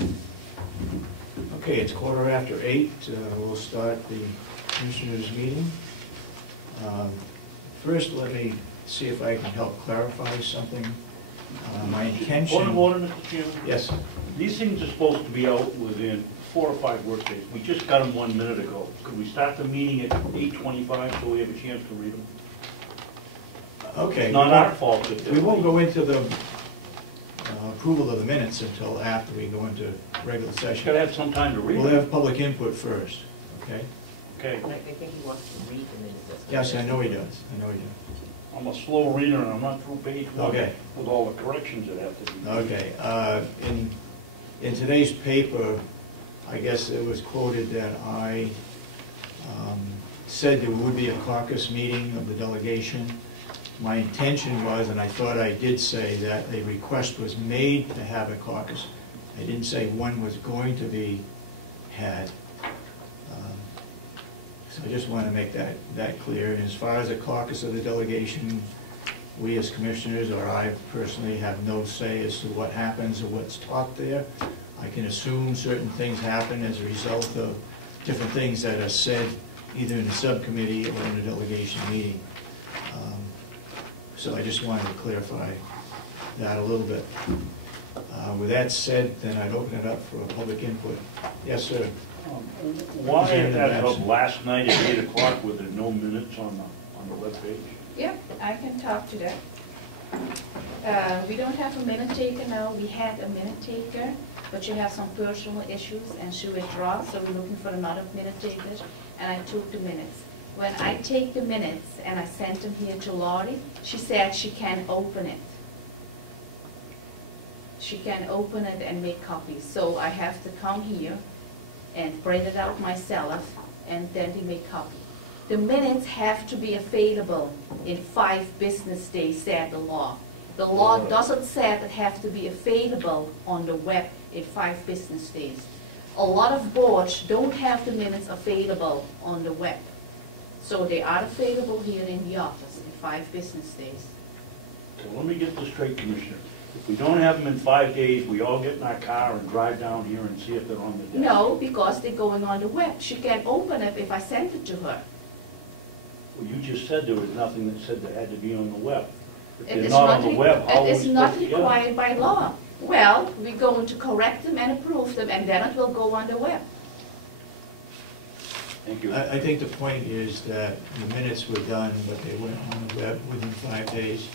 Okay, it's 8:15. We'll start the Commissioners' meeting. First, let me see if I can help clarify something. My intention... Point of order, Mr. Chairman? Yes. These things are supposed to be out within 4 or 5 work days. We just got them 1 minute ago. Could we start the meeting at 8:25 so we have a chance to read them? Okay. It's not our fault. We won't go into the approval of the minutes until after we go into regular session. Got to have some time to read We'll them. have public input first, okay? Okay. I think he wants to read the minutes. Yes, I know he does. I know he does. I'm a slow reader and I'm not through page 1 Okay. with all the corrections that have to be made. Okay. In today's paper, I guess it was quoted that I said there would be a caucus meeting of the delegation. My intention was, and I thought I did say, that a request was made to have a caucus. I didn't say one was going to be had. So I just want to make that clear. And as far as the caucus of the delegation, we as commissioners, or I personally, have no say as to what happens or what's taught there. I can assume certain things happen as a result of different things that are said either in the subcommittee or in a delegation meeting. So I just wanted to clarify that a little bit. With that said, then I'd open it up for public input. Yes, sir. Why, as of last night at 8 o'clock, were there no minutes on the webpage? Yeah, I can talk to that. We don't have a minute taker now. We had a minute taker, but she has some personal issues and she withdrew, so we're looking for another minute taker, and I took the minutes. When I take the minutes and I sent them here to Laurie, she said she can open it. She can open it and make copies. So I have to come here and print it out myself and then they make copies. The minutes have to be available in 5 business days, said the law. The law doesn't say it have to be available on the web in 5 business days. A lot of boards don't have the minutes available on the web. So they are available here in the office in 5 business days. So let me get this straight, Commissioner. If we don't have them in 5 days, we all get in our car and drive down here and see if they're on the desk? No, because they're going on the web. She can open it if I send it to her. Well, you just said there was nothing that said they had to be on the web. If It they're is not on the web, how are we It is not supposed to get them? required by law. Well, we're going to correct them and approve them, and then it will go on the web. Thank you. I think the point is that the minutes were done, but they went on the web within 5 days.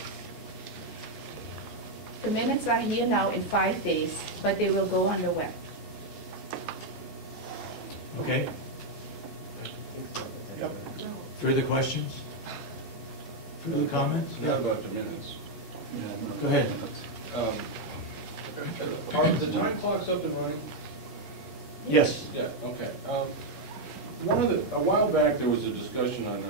The minutes are here now in 5 days, but they will go on the web. Okay? Yep. Further questions? Further comments? Not about the minutes. Go ahead. Are the time clocks up and running? Yes. Yeah, okay. A while back, there was a discussion on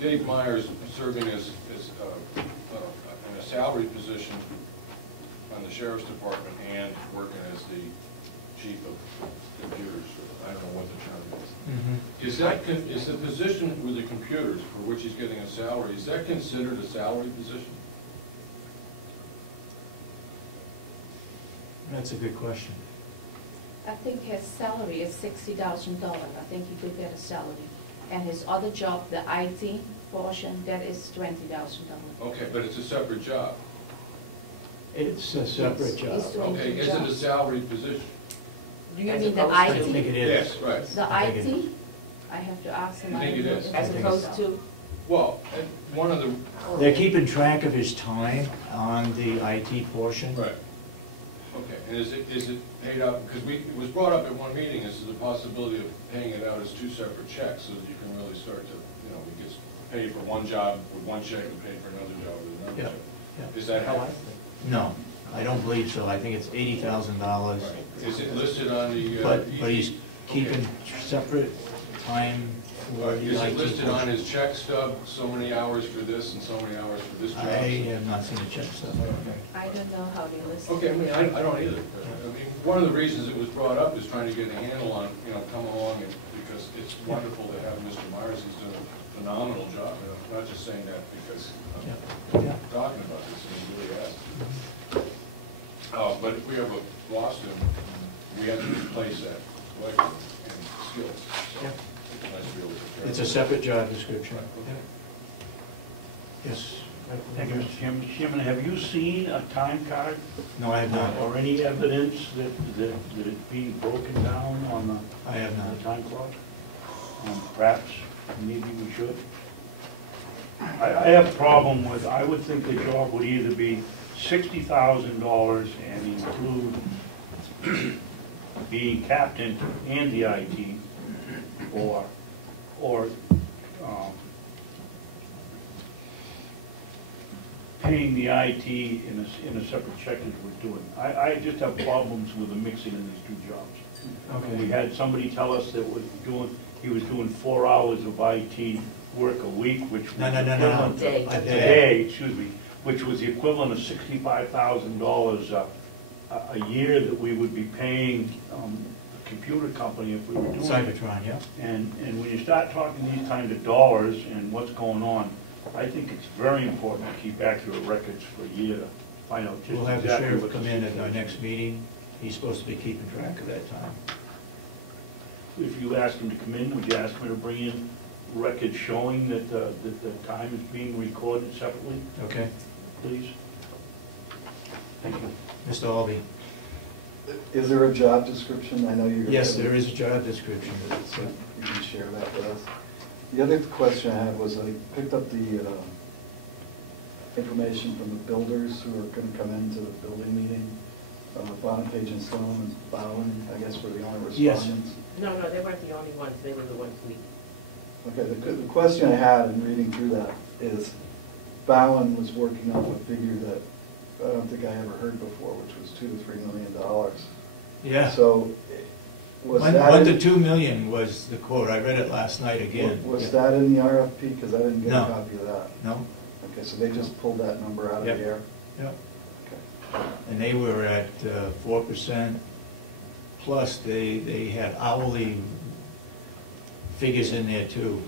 Dave Myers serving as in a salary position on the Sheriff's Department and working as the chief of computers. I don't know what the term is. Is the position with the computers for which he's getting a salary, is that considered a salary position? That's a good question. I think his salary is $60,000. I think he could get a salary. And his other job, the IT portion, that is $20,000. Okay, but it's a separate job. It's a separate He's job. doing Okay, two is it a jobs. salaried position? Do you As mean the opposed to- I think it IT? is. Yes, right. The I think it IT? I have to ask him. You think it is? I As think opposed so. to, Well, one of the... They're keeping track of his time on the IT portion. Right. Okay, and is it paid out, because it was brought up at one meeting, is the possibility of paying it out as 2 separate checks so that you can really start to, we get paid for one job with one check and paid for another job with another Yeah. check. Yeah. Is that how? No, I don't believe so. I think it's $80,000. Is it listed on the? But he's keeping separate time for the Is it IT listed on portion. his check stub, so many hours for this and so many hours for this job? I have not seen a check stub. I don't know how they list. Okay, I mean, I don't either. I mean, one of the reasons it was brought up is trying to get a handle on, come along, and because it's wonderful to have Mr. Myers, he's done a phenomenal job. I'm not just saying that because Yeah. I'm Yeah. talking about this, and he really has. But if we ever lost him, we had to replace that leg and skills, so Yeah. it's nice to be able to. It's a separate job description. Okay. Yes. Thank you, Mr. Chairman. Mr. Chairman, have you seen a time card No, I have not. or any evidence that it's being broken down on I have the not. time clock? Perhaps, maybe we should. I have a problem with, I would think the job would either be $60,000 and include being captain and the IT, or paying the IT in a separate check as we're doing. I just have problems with the mixing of these two jobs. Okay. We had somebody tell us that he was doing 4 hours of IT work a week, which was No. equivalent Day. A a day. day, excuse me, which was the equivalent of $65,000 a year that we would be paying the computer company if we were doing it. Cybertron, yeah. And when you start talking these kinds of dollars and what's going on, I think it's very important to keep accurate records for a year to find out just We'll have the exactly sheriff what the come in at our situation next meeting. He's supposed to be keeping track of that time. is. If you ask him to come in, would you ask him to bring in records showing that the time is being recorded separately, Okay? please? Thank you. Mr. Albee? Is there a job description? I know you're. Yes, there is a job description. So you can share that with us. The other question I had was I picked up the information from the builders who are going to come into the building meeting. Bonapage and Sloan and Bowen, I guess, were the only Yes. respondents. No, they weren't the only ones, they were the ones we, Okay, the question I had in reading through that is Bowen was working off a figure that I don't think I ever heard before, which was $2 to $3 million. Yeah. So was 1 that to in- 2 million was the quote. I read it last night again. Was Yeah. that in the RFP? Because I didn't get No. a copy of that. No? Okay, so they just pulled that number out of Yep. the air? Yeah. Okay. And they were at 4%, plus they had hourly figures in there too,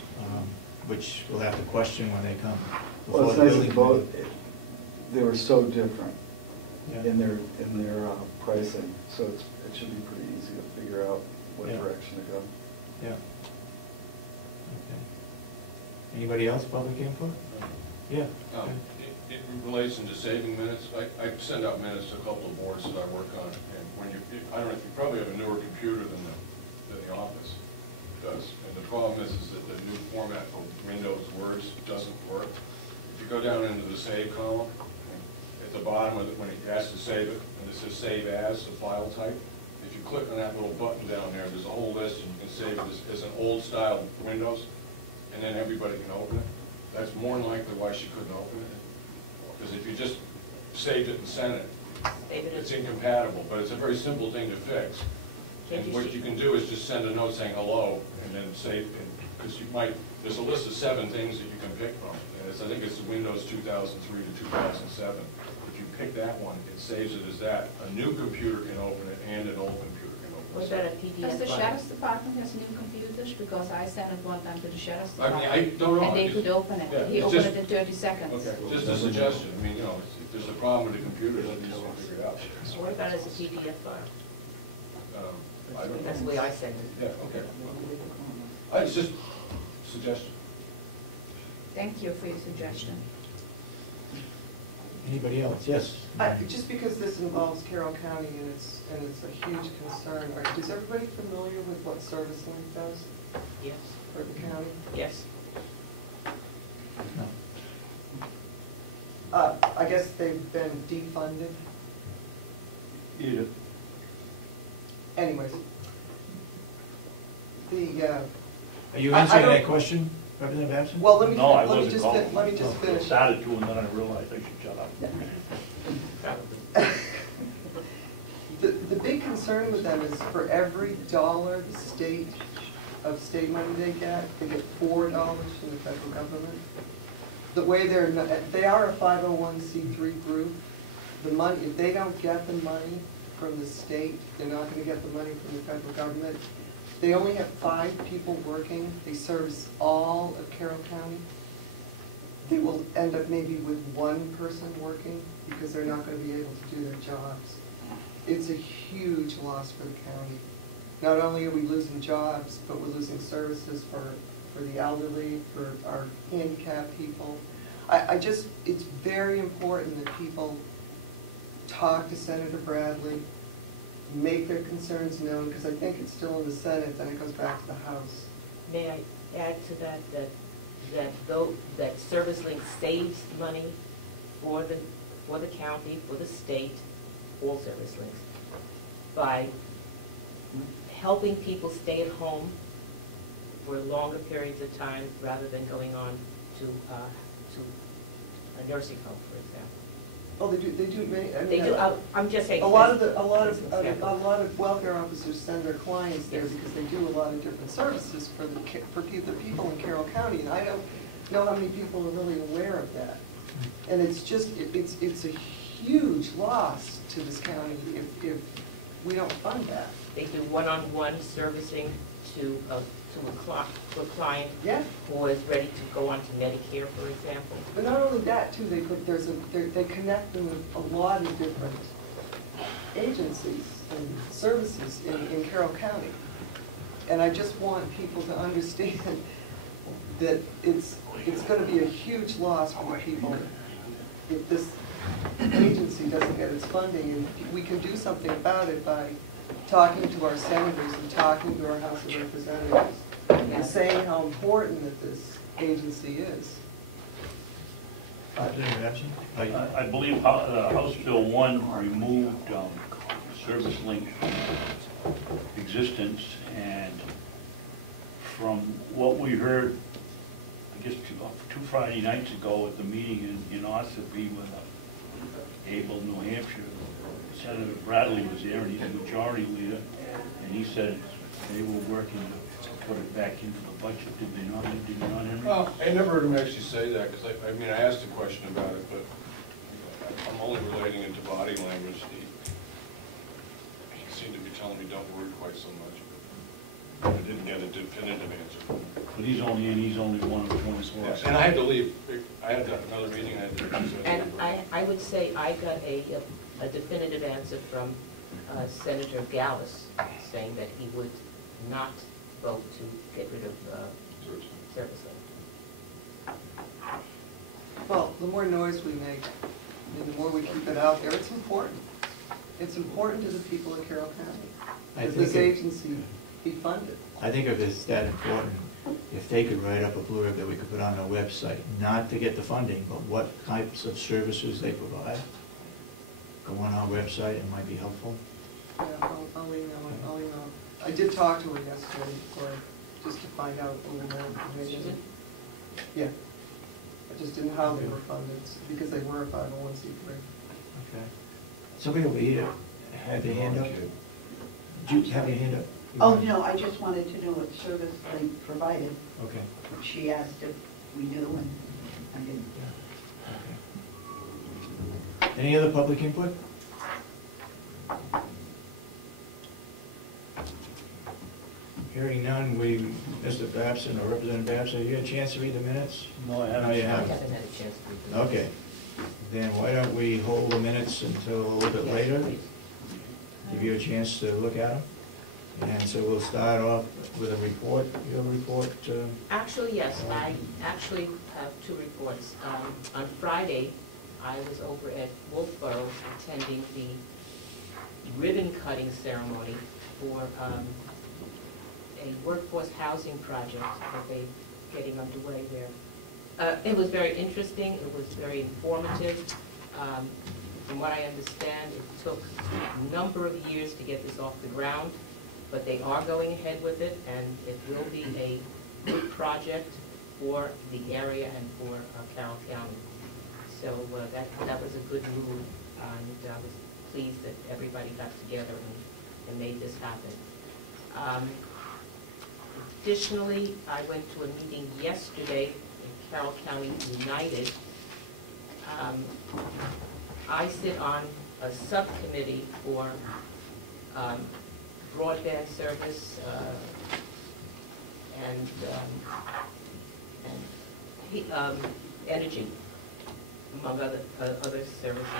which we'll have to question when they come Well, before it's the nice building that both, committee. they were so different Yeah. in their pricing, so it should be pretty easy to figure out what Yeah. direction to go. Yeah. Okay. Anybody else, public input? Yeah. In relation to saving minutes, I send out minutes to a couple of boards that I work on, and when I don't know, you probably have a newer computer than the office does, and the problem is that the new format for Windows Words doesn't work. If you go down into the save column, at the bottom of it, when it asks to save it, and it says save as, the file type, if you click on that little button down there, there's a whole list, and you can save it as an old style Windows, and then everybody can open it. That's more than likely why she couldn't open it. Because if you just saved it and sent it, it's incompatible, but it's a very simple thing to fix. And what you can do is just send a note saying hello, and then save, because you might, there's a list of 7 things that you can pick from. And I think it's Windows 2003 to 2007. If you pick that one, it saves it as that. A new computer can open it, and an old computer can open it. was that a PDF? Does the file? sheriff's department has new computers? Because I sent it one time to the sheriff's I mean, department. I don't know. And they It's- could open it. yeah, He it's opened just- it in 30 seconds. Okay, just a suggestion. I mean, you know, if there's a problem with the computer, then you just figure it out. What about as a PDF file? I don't know. That's the way I send it. Yeah, okay. It's just a suggestion. Thank you for your suggestion. Anybody else? Yes? Just because this involves Carroll County and it's a huge concern, is everybody familiar with what ServiceLink does Yes. for the county? Yes. No. I guess they've been defunded. Edith. Anyways, Are you I answering don't- that question, Representative Abson? well, let me No, I let me wasn't just calling. let me just I finish. started to, and then I realized I should shut up. The big concern with them is for every dollar the state money they get $4 from the federal government. The way they are a 501c3 group. The money, if they don't get the money from the state, they're not going to get the money from the federal government. They only have 5 people working. They service all of Carroll County. They will end up maybe with 1 person working because they're not going to be able to do their jobs. it's a huge loss for the county. Not only are we losing jobs, but we're losing services for the elderly, for our handicapped people. It's very important that people talk to Senator Bradley, make their concerns known, because I think it's still in the Senate, then it goes back to the House. May I add to that, that ServiceLink saves money for the county, for the state, all ServiceLinks, by helping people stay at home for longer periods of time rather than going on to a nursing home, for example. Oh, they do many, I mean. They do, I'm just saying. A lot of welfare officers send their clients there because they do a lot of different services for the people in Carroll County, and I don't know how many people are really aware of that. And it's just, it's a huge loss to this county if we don't fund that. They do one-on-one servicing to a client Yeah. who is ready to go on to Medicare, for example. But not only that, too, they connect them with a lot of different agencies and services in Carroll County. And I just want people to understand that it's going to be a huge loss for people if this agency doesn't get its funding. And we can do something about it by talking to our senators and talking to our House of Representatives and saying how important that this agency is. I believe House Bill 1 removed ServiceLink existence, and from what we heard, I guess two Friday nights ago at the meeting in Ossipee with Able, New Hampshire, Senator Bradley was there, and he's the majority leader, and he said they were working to put it back into the budget. Did they not, Henry? Well, I never heard him actually say that, because I asked a question about it, but I'm only relating it to body language. He seemed to be telling me don't worry quite so much, but I didn't get a definitive answer. But he's only one of 24. Yes, and I had to leave. I had another meeting I had to And I would say I got a definitive answer from Senator Gallus saying that he would not vote to get rid of ServiceLink. Well, the more noise we make, and the more we keep it out there, it's important. It's important to the people of Carroll County that this agency be funded. I think if it's that important, if they could write up a blurb that we could put on our website, not to get the funding, but what types of services they provide, go on our website, it might be helpful. Yeah, I'll email it, I'll email it. I did talk to her yesterday, just to find out a little more information. Yeah. I just didn't know how they were funded, because they were a 501c3. Okay. Somebody over here had their hand up. Did you have your hand up? Oh, no, I just wanted to know what service they provided. Okay. She asked if we knew, and I didn't. Okay. Any other public input? Hearing none, Mr. Babson or Representative Babson, have you had a chance to read the minutes? No, I No, haven't. you I haven't. haven't had a chance to read them. Okay. Then why don't we hold the minutes until a little bit later? Give you a chance to look at them. And so we'll start off with a report, your report. Actually, yes, I actually have two reports. On Friday, I was over at Wolfboro attending the ribbon cutting ceremony for a workforce housing project that they're getting underway there. It was very interesting, it was very informative. From what I understand, it took a number of years to get this off the ground, but they are going ahead with it, and it will be a good project for the area and for Carroll County. So that was a good move, and I was pleased that everybody got together and made this happen. Additionally, I went to a meeting yesterday in Carroll County United. I sit on a subcommittee for broadband service and energy, among other services